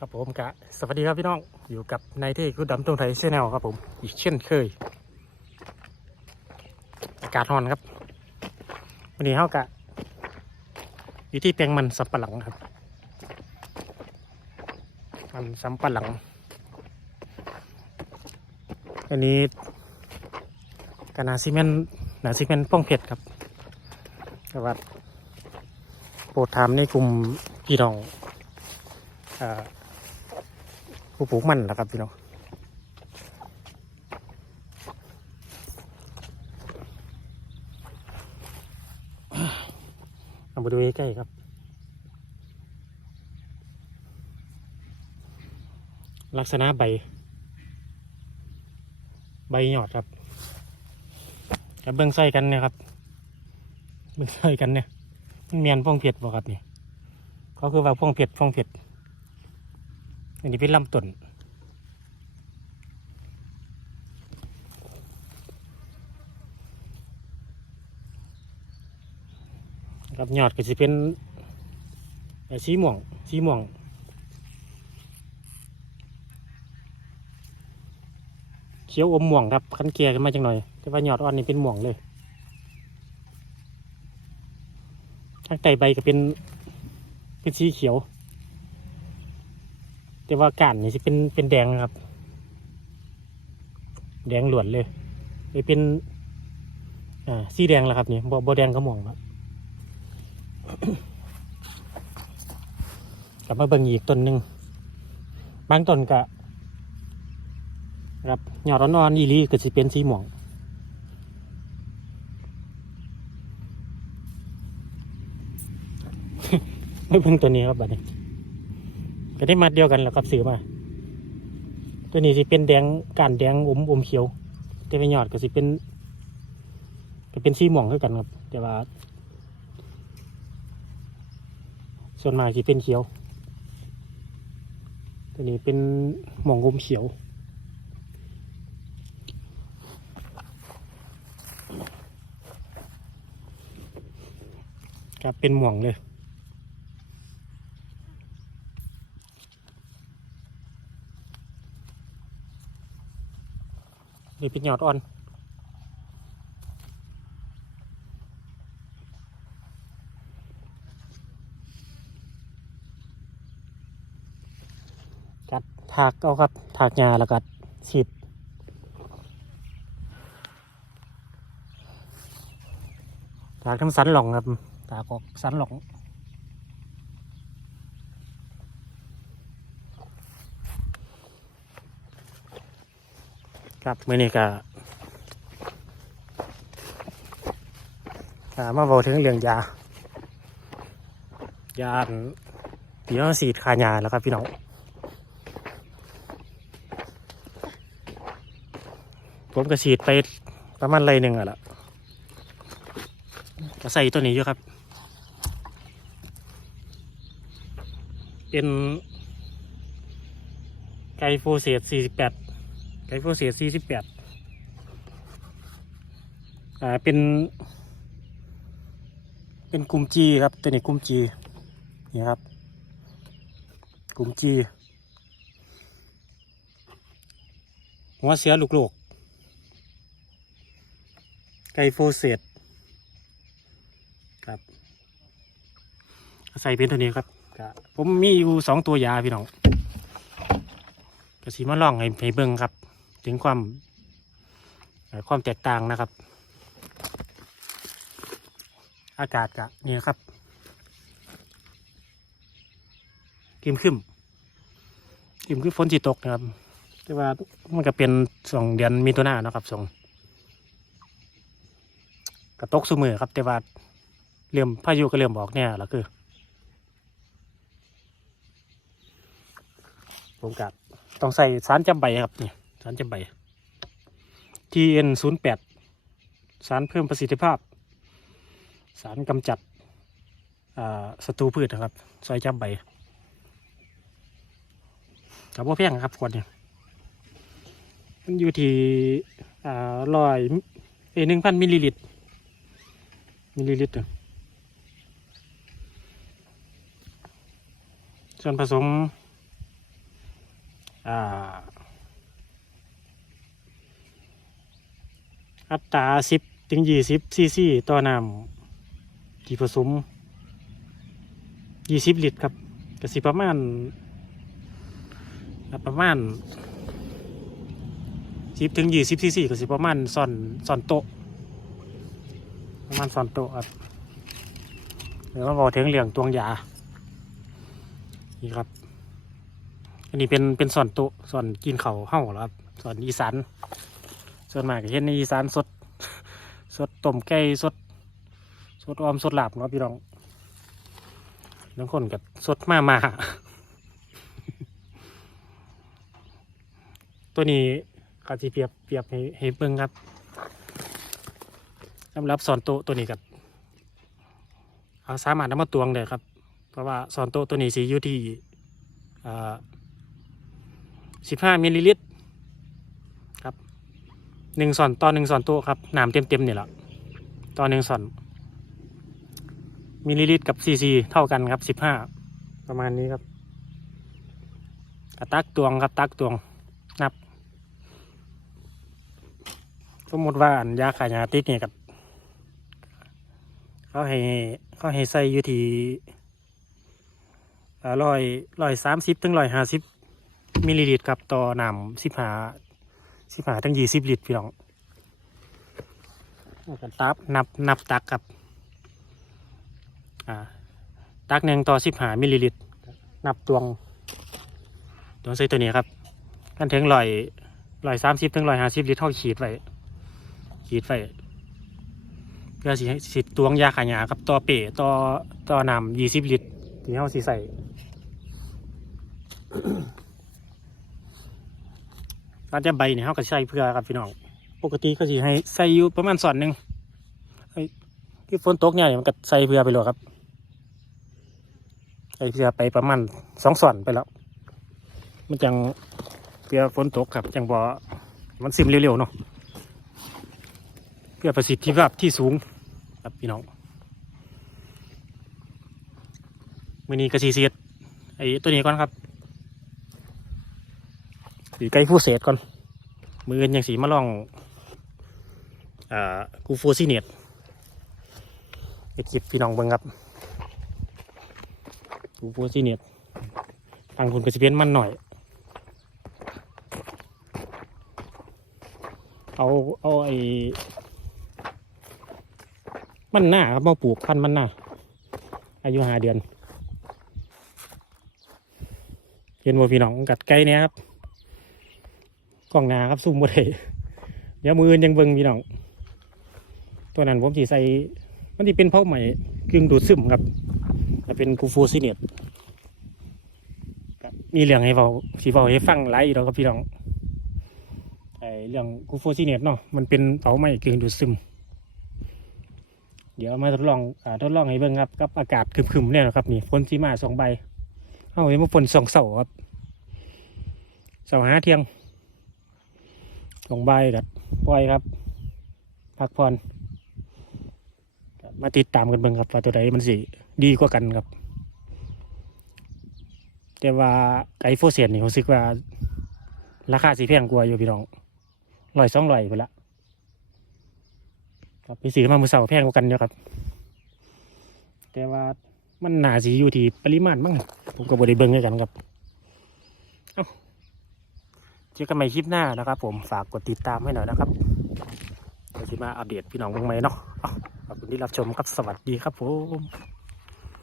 ครับผมกะสวัสดีครับพี่น้องอยู่กับนายเท่คุณดำตรงไทยชแนลครับผม อีกเช่นเคย อากาศร้อนครับวันนี้เขากะ อยู่ที่แปลงมันสำปะหลังครับ มันสำปะหลัง อันนี้กนาซีเมน์หนาซีเมน์ป้องเพชรครับแต่ว่าโปรดถามในกลุ่มพี่น้องอ่า ผู้ปลูกมันแหละครับพี่น้องเอามาดูใกล้ๆครับ ลักษณะใบ ใบหยอดครับกับเบื้องไส้กันเนี่ยครับ เบื้องไส้กันเนี่ยมันเมียนพ่องเผ็ดบ่ครับเนี่ยเขาคือว่าพ่องเผ็ดพ่องเผ็ด อันนี้เป็นลำต้นครับยอดก็จะเป็นสีม่วงสีม่วงเขียวอมม่วงครับคันเกียกันมาจังหน่อยแต่ว่ายอดอ่อนนี่เป็นม่วงเลยข้างใต้ใบก็เป็นเป็นสีเขียว แต่ว่าก้านนี่จะเป็นเป็นแดงนะครับ แดงหลวนเลยนี่เป็นอ่าสีแดงแล้วครับนี่บ่บ่แดงก็ม่วงครับกลับมาเบิ่งอีกต้นหนึ่งบางต้นก็ครับหยอดอ่อนๆอีลีก็จะเป็นสีม่วงไม่เบิ่งตัวนี้ครับบัดนี้ ก็ได้มัดเดียวกันแล้วครับซื้อมา ตัวนี้สิเป็นแดงก้านแดงอมอมเขียว แต่เป็นยอดก็สิเป็นก็เป็นสีม่วงเท่ากันครับ แต่ว่า ส่วนมากสิเป็นเขียว ตัวนี้เป็นหม่องอมเขียวครับเป็นหม่วงเลย นี่เป็นยอดอ่อนกัดถากเอาครับถากหญ้าแล้วก็ฉีดถากทำสันหลงครับถากออกสันหลง ครับมื่อนี้ก็มาบอกถึงเรื่องยา ยาอันที่เราสีดคายาแล้วครับพี่น้องผมก็ฉีดไปประมาณไรหนึ่งอะล่ะก็ใส่ตัวนี้อยู่ครับ เป็นไกลโฟเซต48 ไกโฟเซต48อ่าเป็น เป็นกลุ่มจีครับตัวนี้กลุ่มจีนี่ครับกลุ่มจีหัวเสียลูกโลกไกโฟเซตครับใส่เป็นตัวนี้ครับผมมีอยู่สองตัวยาพี่น้องก็สีมาล่องให้ให้เบิ่งครับ ถึงความความแตกต่างนะครับ อากาศกะนี่ครับกิมขึ้นกิมขึ้นฝนสีตกนะครับ แต่ว่ามันก็เป็นสองเดือนมีตัวหน้านะครับส่งกระตกสมือครับ แต่ว่าเริ่มพายุก็เริ่มบอกเนี่ยแล้วคือ ผมกับต้องใส่สารจำใบครับนี่ สารจำใบ TN 0 8สารเพิ่มประสิทธิภาพ สารกำจัดศัตรูพืชนะครับใส่จำใบกับว่าแพงครับขวดเนี่ยมันอยู่ที่ร้อยเอหนึ่งพันมิลลิลิตร มิลลิลิตรเนี่ยส่วนผสม อ่า อัตราสิบถึงยี่สิบซีซีต่อน้ำที่ผสมยี่สิบลิตรครับก็สิประมาณประมาณสิบถึงยี่สิบซีซีก็สิประมาณซอนซอนโตประมาณซอนโตครับเดี๋ยวมาบอกถึงเรื่องตวงยานี่ครับอันนี้เป็นเป็นซอนโตะซอนกินเขาเห่าแล้วครับซอนอีสาน ส่วนมากเห็นในอีสานสด สดต้มไก่สด สดออมสดหลาบเนาะพี่น้องบางคนกับสดมามาตัวนี้ก็จะเปียบเปียบให้ให้เบิ่งครับสำหรับสอนโตตัวนี้กับเอาสามารถนำมาตวงได้ครับ เพราะว่าสอนโตตัวนี้สีอยู่ที่สิบห้ามิลลิลิตร หนึ่งส่อนต่อหนึ่งส่อนโต๊ะครับน้ำเต็มเต็มๆนี่แหละต่อหนึ่งส่อนมิลลิลิตรกับซีซีเท่ากันครับสิบห้าประมาณนี้ครับกระตักตวงครับตักตวงนับ สมมติว่าอันยาขายยาติดเนี่ยกับเขาให้เขาให้ใส่อยู่ที่ร้อยร้อยสามสิบถึงร้อยห้าสิบมิลลิลิตรครับต่อน้ำสิบห้า สิบหาตั้งยี่สิบลิตรพี่น้องกันตับนับนับตักกับอ่าตักหนึ่งต่อสิบหามิลลิลิตร นับตวงตวงใส่ตัวนี้ครับกันถึงร้อยร้อยสามสิบถึงร้อยห้าสิบลิตรเท่าขีดไว้ขีดไว้เพื่อสิให้สิตวงยาขายาครับต่อเป๋ต่อต่อนำยี่สิบลิตรที่เฮาสิใส่ การจะใบเนี่ยเขาก็ใส่เพื่อครับพี่น้อง ปกติก็สิให้ใส่อยู่ประมาณส่วนหนึ่งไอ้ที่ฝนตกเนี่ยมันก็ใส่เพื่อไปเลยครับใส่เพื่อไปประมาณสองส่วนไปแล้ว มันจังเพื่อฝนตกครับจังบ่มันซิมเร็วๆเนาะเพื่อประสิทธิภาพที่สูงครับพี่น้องมือนี้ก็สีเสียดไอ้ตัวนี้ก่อนครับ สีไก่ผู้เศษก่อน มืออนยังสีมาลองอ่ากูฟูซีเนียตไปคลิปพี่น้องเบิ่งครับกูฟูซีเนียตทางคุณกระสิเพียนมันหน่อย เอาเอาไอ้มันหน้าครับมาปลูกพันมันหน้าอายุห้าเดือนเห็นว่าพี่น้องกัดไก่เนี่ยครับ กล้องหนาครับซูมบ่ได้เดี๋ยวมืออื่นยังเบิ่งพี่น้องตัวนั้นผมสีใส่มันที่เป็นเผาใหม่กึ่งดูดซึมครับแต่เป็นกูฟูซิเนตมีเรื่องให้เบาสีเบาให้ฟังหลายอยู่แล้วครับพี่น้องไอเรื่องกูฟูซิเนตเนาะมันเป็นเผาใหม่กึ่งดูดซึม เดี๋ยวมาทดลองอ่าทดลองให้เบิ่งครับกับอากาศคึมๆเนี่ยนะครับนี่ฝนสีมาสองใบเอาเห็นว่าฝนสองเสาครับเสาหาเทียง ลงใบกับปล่อยครับ พักผ่อนมาติดตามกันเบิ่งครับว่าตัวใดมันสิดีกว่ากันครับ แต่ว่าไก่โฟเซียนนี่ผมคิดว่า ราคาสีแพงกว่าอยู่พี่น้องร้อยสองร้อยไปละครับพี่สีมามือเสาแพงกว่ากันเยอะครับ แต่ว่ามันหนาสีอยู่ที่ปริมาณมั้งผมก็บริเบิ่งด้วยกันครับ เจอกันใหม่คลิปหน้านะครับ ผมฝากกดติดตามให้หน่อยนะครับเราจะมาอัปเดตพี่น้องบ้างไหมเนาะขอบคุณที่รับชมครับสวัสดีครับผม